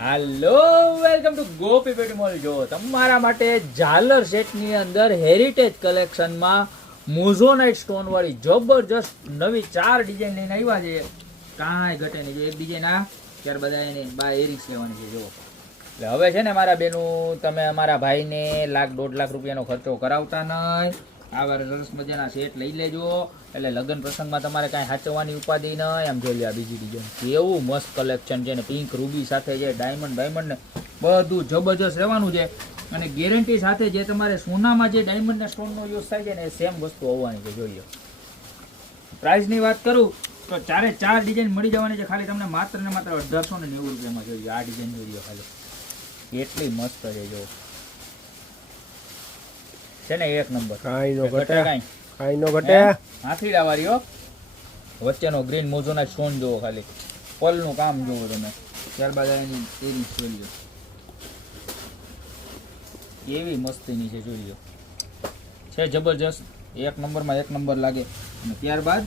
Hello welcome to ગોપી પેટી mall. જો તમારા માટે ઝાલર સેટની અંદર હેરિટેજ કલેક્શનમાં મોઝોનાઇટ સ્ટોન વાળી જબરજસ્ત નવી 4 ડિઝાઇન લઈને આવ્યા છે. કાંઈ ઘટે નહીં. જો એક ડિઝાઇન આ, ત્યારબાદ એને બા એરિક્સ લેવાની છે. જો એટલે હવે છે ને મારા બેનું, તમે અમારા ભાઈને $1.5 લાખ રૂપિયાનો ખર્ચો કરાવતા નહીં. આવા સરસ મજાના સેટ લઈ લેજો. એટલે લગ્ન પ્રસંગમાં તમારે કાંઈ સાચવવાની ઉપાધિ નહીં. આમ જોઈ લે આ બીજી ડિઝાઇન, કેવું મસ્ત કલેક્શન છે ને, પિંક રૂબી સાથે છે, ડાયમંડ ને બધું જબરજસ્ત રહેવાનું છે. અને ગેરંટી સાથે જે તમારે સોનામાં જે ડાયમંડ ને સ્ટોનનો યુઝ થાય છે ને, એ સેમ વસ્તુ હોવાની છે. જોઈએ પ્રાઇસની વાત કરું તો 4 ડિઝાઇન મળી જવાની છે. ખાલી તમને માત્ર ને માત્ર 1890 રૂપિયામાં. જોઈએ આ ડિઝાઇન જોઈએ ખાલી, કેટલી મસ્ત છે. જો છે ને એક નંબર, કાઈ નો ઘટે, કાઈ નો ઘટે. હાથી લાવારીઓ વચ્ચેનો ગ્રીન મોઝોના સ્ટોન જોવો, ખાલી પલનું કામ જોવો તમે. ત્યારબાદ એની એરી જોઈ લો, એવી મસ્તીની છે. જોઈ લો, છે જબરજસ્ત, એક નંબરમાં એક નંબર લાગે. અને ત્યારબાદ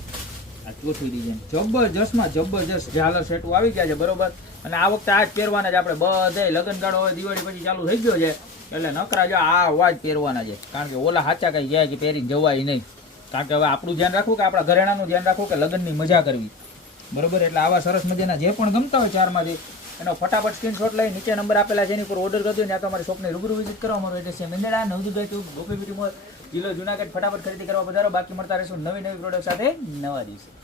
આ ચોથી ડિઝાઇન જબરજસ્તમાં જબરજસ્ત ઝાલર સેટો આવી ગયા છે, બરોબર. અને આ વખતે આ જ પહેરવાના છે આપણે બધે. લગ્નગાળો હવે દિવાળી પછી ચાલુ થઈ ગયો છે, એટલે નકરા જો આ અવાજ પહેરવાના છે. કારણ કે ઓલા સાચા કઈ જાય કે પહેરીને જવાય નહીં. કારણ કે હવે આપણું ધ્યાન રાખવું, કે આપણા ઘરેણાનું ધ્યાન રાખવું, કે લગ્નની મજા કરવી, બરોબર. એટલે આવા સરસ મજાના જે પણ ગમતા હોય 4માંથી એનો ફટાફટ સ્ક્રીનશોટ લઈ નીચે નંબર આપેલા છે એની પર ઓર્ડર કરજો. ત્યાં તો અમારી શોપની રૂબરૂ વિઝિટ કરવા. અમારું એડ્રેસ છે મેંદડા, નવદુભાઈ ચોક, ગોપી બ્યુટી મોલ, જિલ્લો જુનાગઢ. ફટાફટ ખરીદી કરવા પધારો. બાકી મળતા રહીશું નવી પ્રોડક્ટ સાથે નવા દિવસે.